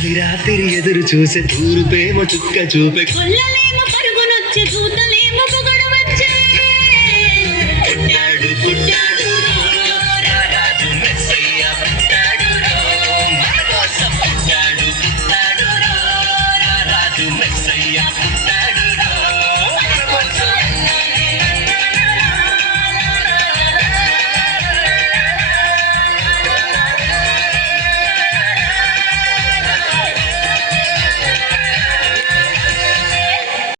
తొలి రాత్రి ఎదురు చూసే తూర్పేమో చుక్క చూపే కొల్లలేమో పరుగునొచ్చి దూతలేమో పొగడవచ్చే పుట్టాడు పుట్టాడు రారాజు మెస్సయ్య పుట్టాడు మన కోసం పుట్టాడు పుట్టాడు రారాజు మెస్సయ్య పుట్టాడు